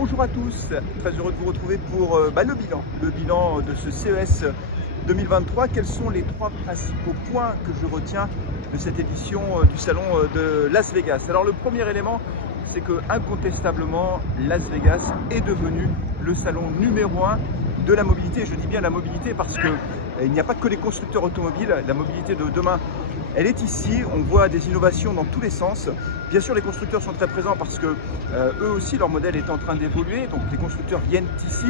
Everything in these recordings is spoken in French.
Bonjour à tous, très heureux de vous retrouver pour le bilan de ce CES 2023. Quels sont les trois principaux points que je retiens de cette édition du salon de Las Vegas? Alors le premier élément, c'est que incontestablement Las Vegas est devenu le salon numéro 1 de la mobilité. Je dis bien la mobilité parce qu'il n'y a pas que les constructeurs automobiles. La mobilité de demain, elle est ici. On voit des innovations dans tous les sens. Bien sûr, les constructeurs sont très présents parce que eux aussi, leur modèle est en train d'évoluer. Donc les constructeurs viennent ici.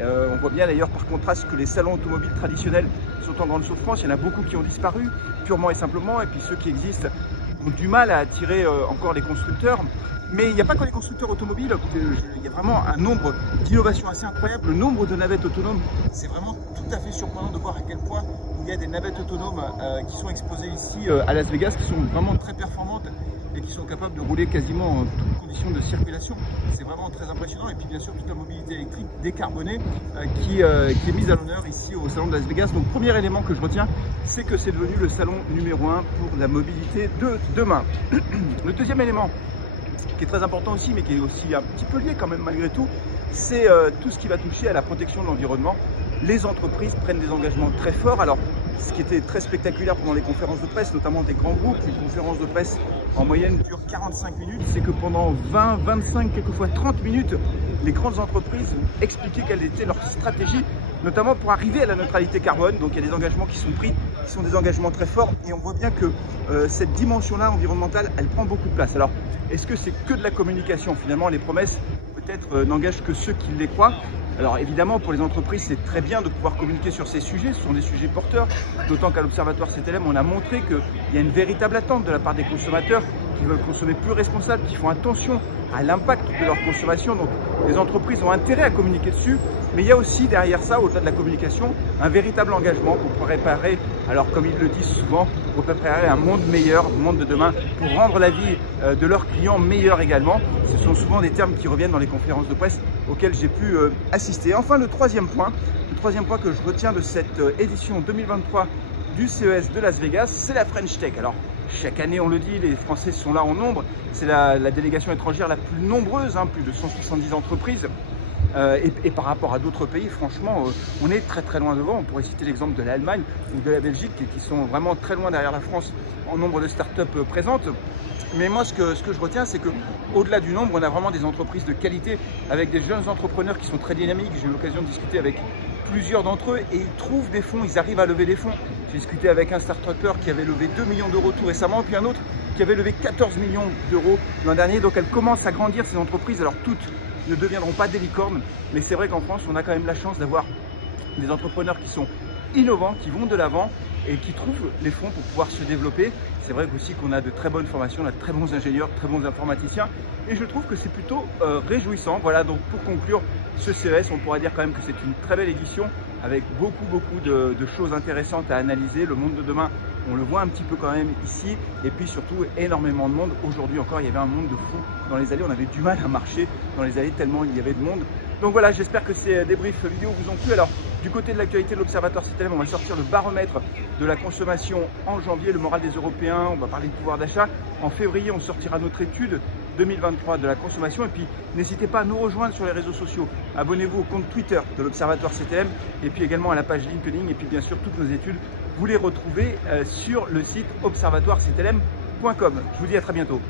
On voit bien d'ailleurs par contraste que les salons automobiles traditionnels sont en grande souffrance. Il y en a beaucoup qui ont disparu, purement et simplement. Et puis ceux qui existent ont du mal à attirer encore les constructeurs. Mais il n'y a pas que les constructeurs automobiles, il y a vraiment un nombre d'innovations assez incroyables. Le nombre de navettes autonomes, c'est vraiment tout à fait surprenant de voir à quel point il y a des navettes autonomes qui sont exposées ici à Las Vegas, qui sont vraiment très performantes et qui sont capables de rouler quasiment en toutes conditions de circulation. C'est vraiment très impressionnant. Et puis bien sûr toute la mobilité électrique décarbonée qui est mise à l'honneur ici au salon de Las Vegas. Donc premier élément que je retiens, c'est que c'est devenu le salon numéro 1 pour la mobilité de demain. Le deuxième élément, qui est très important aussi, mais qui est aussi un petit peu lié quand même malgré tout, c'est tout ce qui va toucher à la protection de l'environnement. Les entreprises prennent des engagements très forts. Alors, ce qui était très spectaculaire pendant les conférences de presse, notamment des grands groupes, une conférence de presse en moyenne dure 45 minutes, c'est que pendant 20, 25, quelquefois 30 minutes, les grandes entreprises expliquaient quelle était leur stratégie, notamment pour arriver à la neutralité carbone. Donc il y a des engagements qui sont pris, qui sont des engagements très forts, et on voit bien que cette dimension-là environnementale, elle prend beaucoup de place. Alors, est-ce que c'est que de la communication? Finalement, les promesses peut-être n'engagent que ceux qui les croient. Alors évidemment, pour les entreprises, c'est très bien de pouvoir communiquer sur ces sujets, ce sont des sujets porteurs, d'autant qu'à l'Observatoire CTLM, on a montré qu'il y a une véritable attente de la part des consommateurs qui veulent consommer plus responsable, qui font attention à l'impact de leur consommation. Donc les entreprises ont intérêt à communiquer dessus, mais il y a aussi derrière ça, au-delà de la communication, un véritable engagement pour préparer, alors comme ils le disent souvent, pour préparer un monde meilleur, un monde de demain, pour rendre la vie de leurs clients meilleure également. Ce sont souvent des termes qui reviennent dans les conférences de presse auxquelles j'ai pu assister. Enfin, le troisième point que je retiens de cette édition 2023 du CES de Las Vegas, c'est la French Tech. Alors, chaque année, on le dit, les Français sont là en nombre. C'est la délégation étrangère la plus nombreuse, plus de 170 entreprises. Et par rapport à d'autres pays, franchement, on est très très loin devant. On pourrait citer l'exemple de l'Allemagne ou de la Belgique qui sont vraiment très loin derrière la France en nombre de startups présentes. Mais moi, ce que je retiens, c'est qu'au-delà du nombre, on a vraiment des entreprises de qualité avec des jeunes entrepreneurs qui sont très dynamiques. J'ai eu l'occasion de discuter avec plusieurs d'entre eux et ils trouvent des fonds, ils arrivent à lever des fonds. J'ai discuté avec un start-upper qui avait levé 2 millions d'euros tout récemment, puis un autre qui avait levé 14 millions d'euros l'an dernier. Donc elles commencent à grandir, ces entreprises. Alors toutes ne deviendront pas des licornes, mais c'est vrai qu'en France, on a quand même la chance d'avoir des entrepreneurs qui sont innovants, qui vont de l'avant et qui trouvent les fonds pour pouvoir se développer. C'est vrai aussi qu'on a de très bonnes formations, on a de très bons ingénieurs, très bons informaticiens et je trouve que c'est plutôt réjouissant. Voilà, donc pour conclure ce CES, on pourra dire quand même que c'est une très belle édition avec beaucoup de choses intéressantes à analyser. Le monde de demain, on le voit un petit peu quand même ici et puis surtout énormément de monde. Aujourd'hui encore, il y avait un monde de fou dans les allées, on avait du mal à marcher dans les allées tellement il y avait de monde. Donc voilà, j'espère que ces débriefs vidéo vous ont plu. Alors du côté de l'actualité de l'Observatoire CTLM, on va sortir le baromètre de la consommation en janvier, le moral des Européens, on va parler de pouvoir d'achat. En février, on sortira notre étude 2023 de la consommation. Et puis n'hésitez pas à nous rejoindre sur les réseaux sociaux. Abonnez-vous au compte Twitter de l'Observatoire CTLM et puis également à la page LinkedIn. Et puis bien sûr, toutes nos études, vous les retrouvez sur le site observatoirectlm.com. Je vous dis à très bientôt.